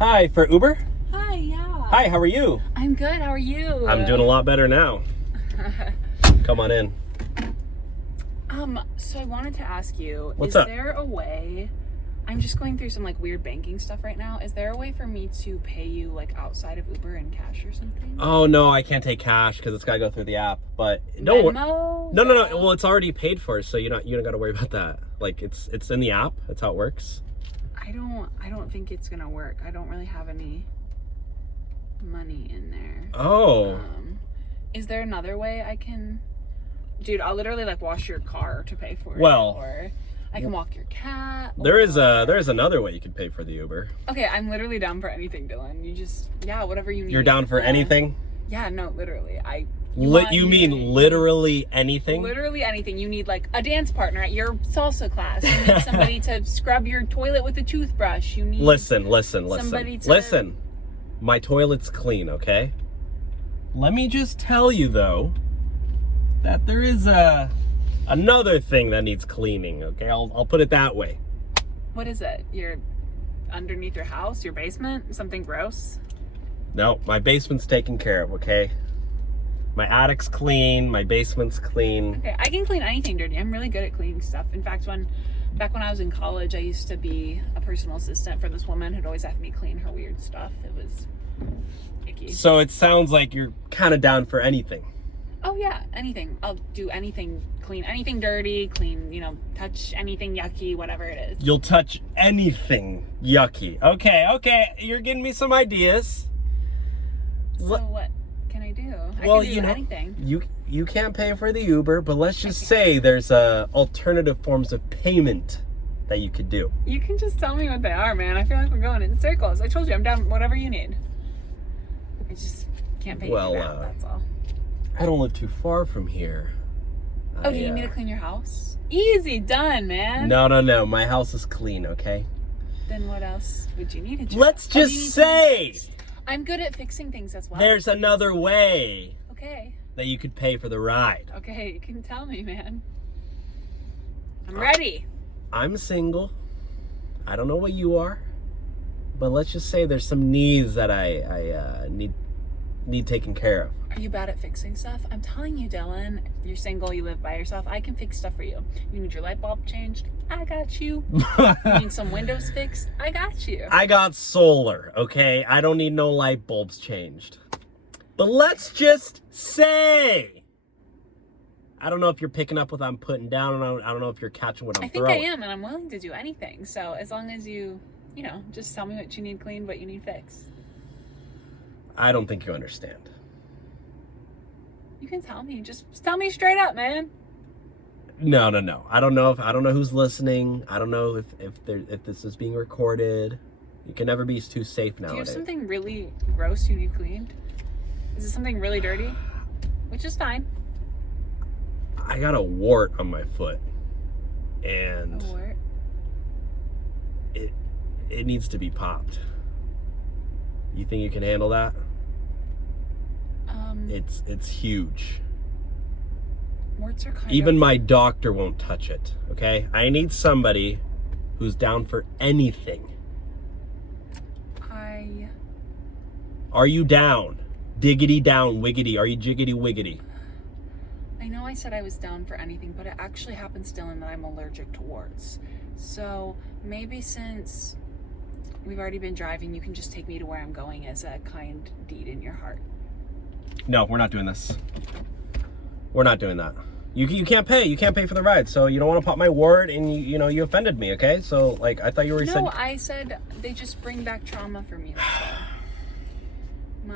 Hi, for Uber? Hi, yeah. Hi, how are you? I'm good, how are you? I'm doing a lot better now. Come on in. So I wanted to ask you, What's is up? there a way, I'm just going through some like weird banking stuff right now. Is there a way for me to pay you like outside of Uber in cash or something? Oh no, I can't take cash because it's gotta go through the app. But no, Venmo? no. Well, it's already paid for, so you don't gotta worry about that. Like it's in the app. That's how it works. I don't think it's gonna work. I don't really have any money in there. Oh. Is there another way I can? Dude, I'll literally like wash your car to pay for it. Well, or I can walk your cat. There is another way you could pay for the Uber. Okay, I'm literally down for anything, Dylan. You just, whatever you need. You're down for anything? Yeah, no, literally. You mean literally anything? Literally anything. You need like a dance partner at your salsa class. You need somebody to scrub your toilet with a toothbrush. You need Listen. somebody to Listen. My toilet's clean, okay? Let me just tell you though that there is another thing that needs cleaning, okay? I'll put it that way. What is it? You're underneath your house, your basement? Something gross? No, my basement's taken care of, okay? My attic's clean, my basement's clean. Okay, I can clean anything dirty. I'm really good at cleaning stuff. In fact, back when I was in college, I used to be a personal assistant for this woman who'd always have me clean her weird stuff. It was icky. So it sounds like you're kind of down for anything. Oh yeah, anything. I'll do anything, clean anything dirty, clean, touch anything yucky, whatever it is. You'll touch anything yucky. Okay, you're giving me some ideas. So what can I do? Well, I can do anything. You can't pay for the Uber, but let's just say there's alternative forms of payment that you could do. You can just tell me what they are, man. I feel like we're going in circles. I told you I'm down whatever you need. I just can't pay you for that, that's all. I don't live too far from here. Oh, do you need me to clean your house? Easy, done, man. No. My house is clean, okay? Then what else would you need? Let's just say I'm good at fixing things as well. there's another way Okay. that you could pay for the ride. Okay, you can tell me, man. I'm ready. I'm single. I don't know what you are, but let's just say there's some needs that I need taken care of. Are you bad at fixing stuff? I'm telling you, Dylan, you're single, you live by yourself. I can fix stuff for you. You need your light bulb changed? I got you. You need some windows fixed? I got you. I got solar, okay? I don't need no light bulbs changed. But let's just say, I don't know if you're picking up what I'm putting down, and I don't know if you're catching what I'm throwing. I think I am, and I'm willing to do anything. So as long as you just tell me what you need cleaned, what you need fixed. I don't think you understand. You can tell me. Just tell me straight up, man. No. I don't know who's listening. I don't know if this is being recorded. You can never be too safe nowadays. Do you have something really gross you need cleaned? Is it something really dirty? Which is fine. I got a wart on my foot, and A wart? it needs to be popped. You think you can handle that? It's huge. Warts are kind Even of... my doctor won't touch it, okay? I need somebody who's down for anything. Are you down? Diggity down, wiggity. Are you jiggity wiggity? I know I said I was down for anything, but it actually happens, Dylan, that I'm allergic to warts. So maybe since we've already been driving, you can just take me to where I'm going as a kind deed in your heart. No, we're not doing this. We're not doing that. You can't pay. You can't pay for the ride. So you don't want to pop my word, and you offended me, okay? So like I thought you were No, I said they just bring back trauma for me. That's all.